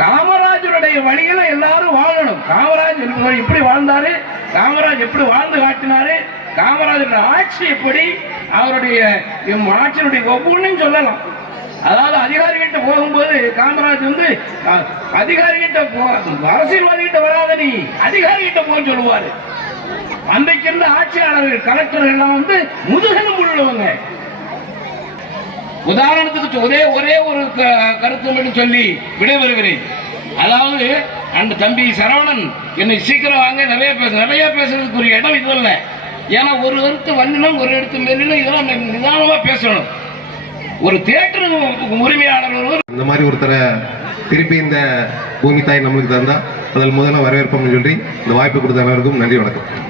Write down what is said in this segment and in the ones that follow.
காமராஜருடைய வழியில எல்லாரும் வாழணும். காமராஜ் எப்படி வாழ்ந்தாரு, காமராஜ் எப்படி வாழ்ந்து காட்டினாரு, காமராஜருடைய ஆட்சி எப்படி, அவருடைய ஆட்சியினுடைய ஒவ்வொன்றையும் சொல்லலாம். அதாவது அதிகாரிகிட்ட போகும்போது காமராஜ் அதிகாரிகிட்ட அரசியல்வாதிகிட்ட வராத நீ அதிகாரிகிட்ட போன்னு சொல்லுவாரு. அன்றைக்கு இருந்த ஆட்சியாளர்கள் கலெக்டர்கள் எல்லாம் முதுகெலும்பு உள்ளவங்க. உதாரணத்துக்கு ஒரே ஒரு கருத்து மட்டும் சொல்லி விடைபெறுகிறேன். அதாவது அந்த தம்பி சரவணன் என்னை சீக்கிரம் வாங்க, நிறைய பேசுறதுக்குரிய இடம் இது இல்லை. ஏன்னா ஒரு கருத்து வந்தனும் ஒரு இடத்து மேலும் இதெல்லாம் நிதானமா பேசணும். ஒரு தியேட்டர் உரிமையாளர் இந்த மாதிரி ஒருத்தரை திருப்பி இந்த பூமி தாய் நம்மளுக்கு தந்தா அதில் முதல்ல வரவேற்போம்னு சொல்லி இந்த வாய்ப்பு கொடுத்த அனைவருக்கும் நன்றி, வணக்கம்.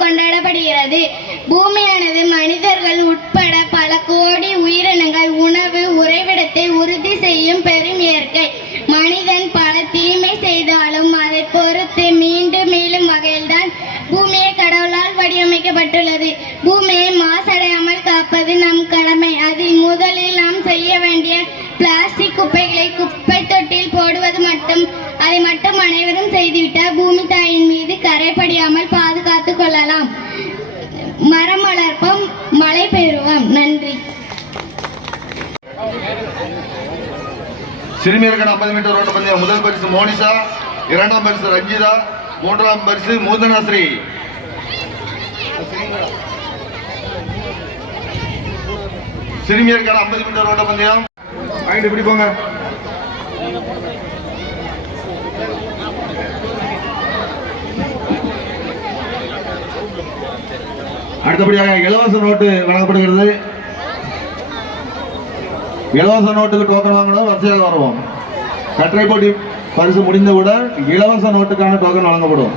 கொண்டாடப்படுகிறது. பூமியானது மனிதர்கள் உட்பட பல கோடி உயிரினங்கள் உணவு உறைவிடத்தை உறுதி செய்யும் பெரும் இயற்கை. மனிதன் பல தீமை செய்தாலும் அதை பொறுத்து மீண்டும் மீளும் வகையில்தான் பூமியை கடவுளால் வடிவமைக்கப்பட்டுள்ளது. பூமியை மாசடையாமல் காப்பது நம் கடமை. அதில் முதலில் நாம் செய்ய வேண்டிய பிளாஸ்டிக் குப்பைகளை குப்பை தொட்டியில் போடுவது அதை மட்டும் அனைவரும் செய்துவிட்டால் பூமி தாயின் மீது கரைப்படியாமல் பாதுகாத்துக் கொள்ளலாம். மரம் வளர்ப்போம், மழை பெறுவோம். நன்றி. சிறுமியர்கள் 50 மீட்டர் ஓட்ட பந்தயம் முதல் பரிசு மோனிஷா, இரண்டாம் பரிசு ரஞ்சிதா, மூன்றாம் பரிசு மூதனாஸ்ரீ. சிறுமியர்கள் 50 மீட்டர் ஓட்ட பந்தயம் இப்படி போங்க. அடுத்தபடியாக இலவச நோட்டு வழங்கப்படுகிறது. இலவச நோட்டுக்கு டோக்கன் வாங்கணும், வரிசையாக வருவோம். கட்டுரை போட்டி பரிசு முடிந்தவுடன் இலவச நோட்டுக்கான டோக்கன் வழங்கப்படும்.